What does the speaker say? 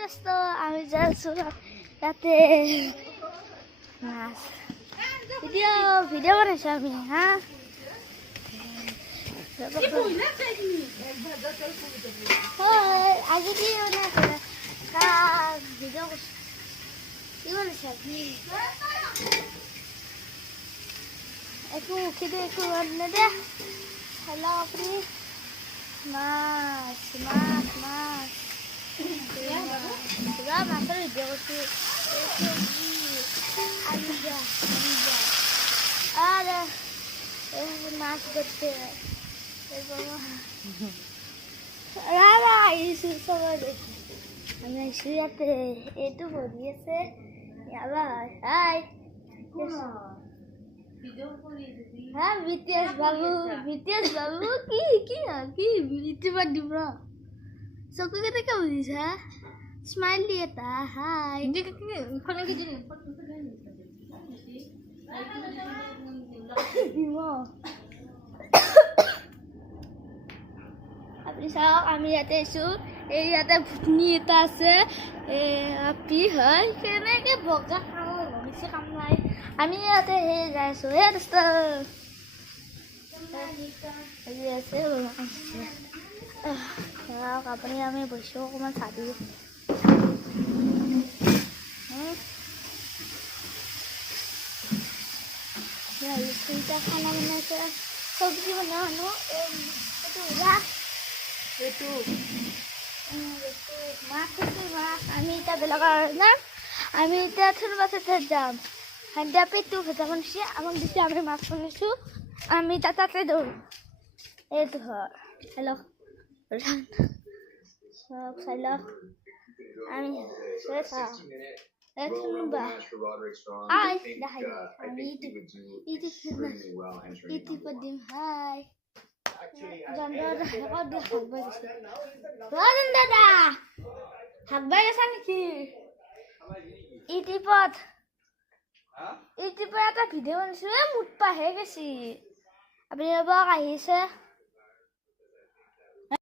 दोस्तों আমি যাচ্ছি রাতে নাচ ভিডিও বানাইছো আমি হ্যাঁ আগে কি মানে ভিডিও কি বলেছ আপনি একটু খেতে একটু রান্না দে হ্যালো আপনি মাছ মাছ মাছ Sudah makan video sih. Ada mas gede. Rara ini susah banget. Hanya lihat itu bodinya sih. Ya lah, hai. Hah, BTS babu ki itu badi bro. So kita kamu bisa. Smile liya ta hi hindi ka phone ke jini phone ke jini mo apni saw ami yate asu ei yate bhutni eta ase api hoy kene ke boga khao bisi kam nai ami yate he jaisu he dosto aji ase kapan ami boisu okoman sadi Ya, kita खाना बनाते सब्जी बनानो itu udah itu maaf আমি এটা বেলাকার আমি এটা ছোট বাচ্চাতে যাম হান্ডা পেটু খেতে মানুষ আমাকে দিতে আমি মাছ বানাইছো আমি তাতে দৌড় এই তো হ্যালো সব খাইলো আমি Hai, dah hai. Itu pedim hai. Jangan dah, kau dah habis. Jangan dah. Habis sana ki. Itu pot. Itu pot ada video ni semua mutpa hai kesi. Abis apa kahise?